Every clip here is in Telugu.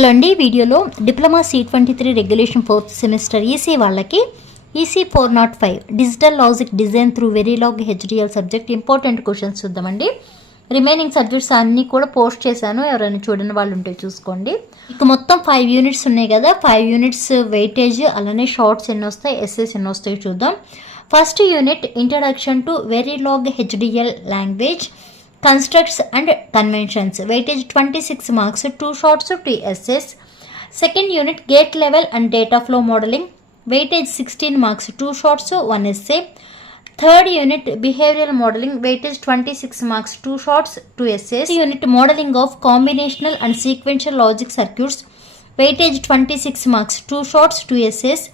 హలో అండి, వీడియోలో diploma C23 regulation 4th semester EC వాళ్ళకి EC 405 digital logic design through Verilog HDL subject important questions చూద్దామండి. రిమైనింగ్ సబ్జెక్ట్స్ అన్నీ కూడా పోస్ట్ చేశాను, ఎవరైనా చూడని వాళ్ళు ఉంటే చూసుకోండి. ఇక మొత్తం 5 యూనిట్స్ ఉన్నాయి కదా, 5 యూనిట్స్ వెయిటేజ్ అలానే షార్ట్స్ ఎన్ని వస్తాయి, ఎస్ఎస్ ఎన్ని వస్తాయి చూద్దాం. First unit introduction to Verilog HDL language constructs and conventions, weightage 26 marks, 2 shorts, 2 essays. Second unit gate level and data flow modeling, weightage 16 marks, 2 shorts, 1 essay. Third unit behavioral modeling, weightage 26 marks, 2 shorts, 2 essays. Unit modeling of combinational and sequential logic circuits, weightage 26 marks, 2 shorts, 2 essays.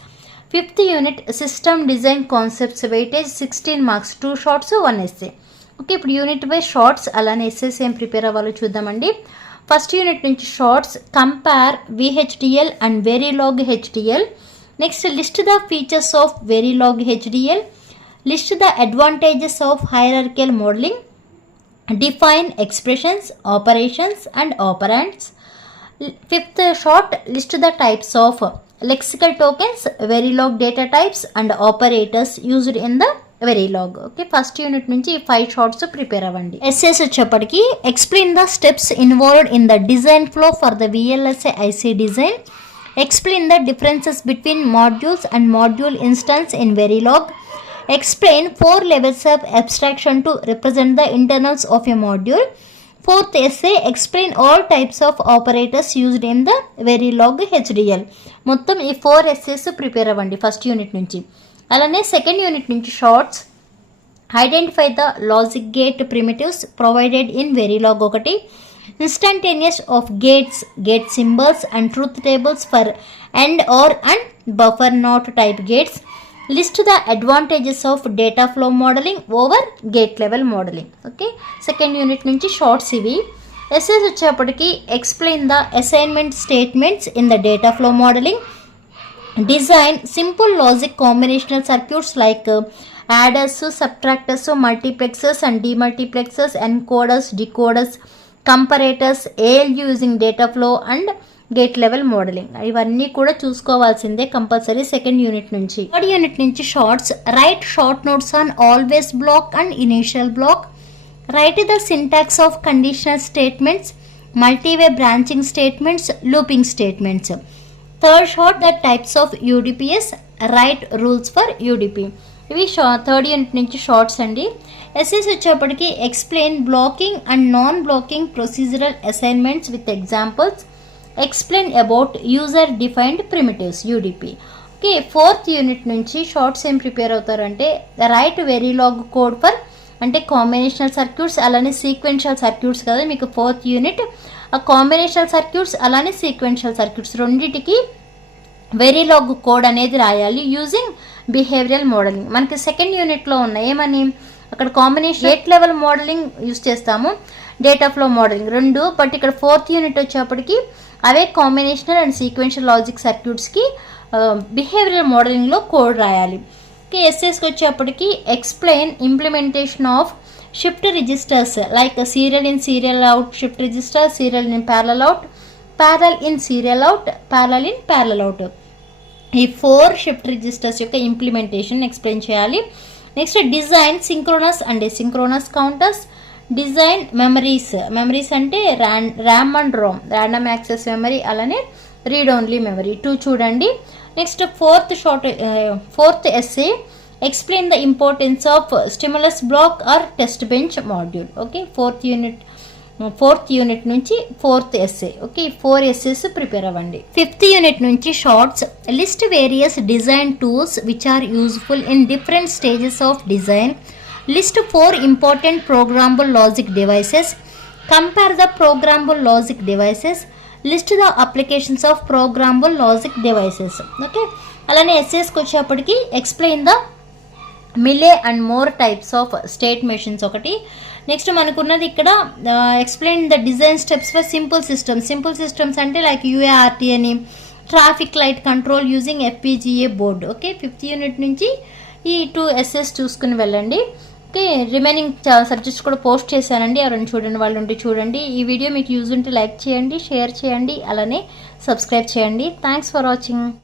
Fifth unit system design concepts, weightage 16 marks, 2 shorts, 1 essay. Okay, ఇప్పుడు యూనిట్ బై షార్ట్స్ అలానే ఎస్ఎస్ ఏం ప్రిపేర్ అవ్వాలో చూద్దామండి. ఫస్ట్ యూనిట్ నుంచి shorts compare VHDL and Verilog HDL. Next list the features of Verilog HDL, list the advantages of hierarchical modelling, define expressions, operations and operands. Fifth short list the types of lexical tokens, Verilog data types and operators used in the Verilog. Okay, first unit నుంచి 5 షార్ట్స్ ప్రిపేర్ అవ్వండి. ఎస్ఎస్ వచ్చేప్పటికి explain the steps involved in the design flow for the VLSI IC design, explain the differences between modules and module instance in Verilog, explain 4 levels of abstraction to represent the internals of a module. Fourth essay, explain all types of operators used in the verilog HDL. మొత్తం ఈ 4 essays ప్రిపేర్ అవ్వండి ఫస్ట్ యూనిట్ నుంచి. అలానే సెకండ్ యూనిట్ నుంచి shorts identify the logic gate primitives provided in Verilog, ఒకటి instantaneous of gates, gate symbols and truth tables for and or and buffer not type gates, list the advantages of data flow modelling over gate level modelling. Okay, second unit నుంచి షార్ట్స్ ఇవి. ఎస్ఎస్ వచ్చేప్పటికి explain the assignment statements in the data flow modelling, design simple logic combinational circuits like adders, subtractors, multiplexers and demultiplexers, encoders, decoders, comparators, ALU using data flow and gate level modeling. ఇవన్నీ కూడా చూసుకోవాల్సిందే కంపల్సరీ సెకండ్ యూనిట్ నుంచి. థర్డ్ యూనిట్ నుంచి shorts write short notes on always block and initial block, write the syntax of conditional statements, multiway branching statements, looping statements. Third short the types of UDPs, write rules for UDP. ఇవి థర్డ్ యూనిట్ నుంచి షార్ట్స్ అండి. ఎస్ఎస్ వచ్చేప్పటికి explain blocking and non blocking procedural assignments with examples, explain about user defined primitives UDP. Okay, fourth unit నుంచి షార్ట్స్ ఏం ప్రిపేర్ అవుతారంటే రైట్ వెరీలాగ్ కోడ్ ఫర్ అంటే కాంబినేషనల్ సర్క్యూట్స్ అలానే సీక్వెన్షియల్ సర్క్యూట్స్ కదా మీకు ఫోర్త్ యూనిట్. ఆ కాంబినేషనల్ సర్క్యూట్స్ అలానే సీక్వెన్షియల్ సర్క్యూట్స్ రెండింటికి వెరీలాగ్ కోడ్ అనేది రాయాలి యూజింగ్ బిహేవియరల్ మోడలింగ్. మనకి సెకండ్ యూనిట్లో ఉన్నాయి ఏమని అక్కడ combination gate level modelling use చేస్తాము, డేటా ఫ్లో మోడలింగ్ రెండు. బట్ ఇక్కడ ఫోర్త్ యూనిట్ వచ్చేప్పటికి అవే కాంబినేషనల్ అండ్ సీక్వెన్షియల్ లాజిక్ సర్క్యూట్స్కి బిహేవియరల్ మోడలింగ్లో కోడ్ రాయాలి. ఓకే, ఎస్ఎస్కి వచ్చేప్పటికి explain implementation of shift registers like serial in serial out, shift register, serial in parallel out, parallel in serial out, parallel in parallel out. ఈ 4 షిఫ్ట్ రిజిస్టర్స్ యొక్క ఇంప్లిమెంటేషన్ ఎక్స్ప్లెయిన్ చేయాలి. Next design synchronous and asynchronous counters, design memories అంటే RAM and ROM random access memory అలానే రీడ్ ఓన్లీ మెమరీ 2 చూడండి. Next fourth essay explain the importance of stimulus block or test bench module. Okay, fourth unit నుంచి fourth essay. Okay, 4 essays prepare అవ్వండి. ఫిఫ్త్ యూనిట్ నుంచి shorts list various design tools which are useful in different stages of design, list 4 important programmable logic devices, compare the programmable logic devices, list the applications of programmable logic devices. Okay, అలానే ఎస్ఎస్కి వచ్చేప్పటికి explain the Mealy and Moore types of state machines ఒకటి. నెక్స్ట్ మనకున్నది ఇక్కడ explain the design steps for simple systems అంటే లైక్ UART అని, traffic light control using FPGA board. Okay, fifth unit నుంచి ఈ 2 essays చూసుకుని వెళ్ళండి. ఓకే, రిమైనింగ్ సబ్జెక్ట్స్ కూడా పోస్ట్ చేశానండి, ఎవరైనా చూడండి వాళ్ళు ఉంటే చూడండి. ఈ వీడియో మీకు యూజ్ ఉంటే లైక్ చేయండి, షేర్ చేయండి, అలానే సబ్స్క్రైబ్ చేయండి. Thanks for watching.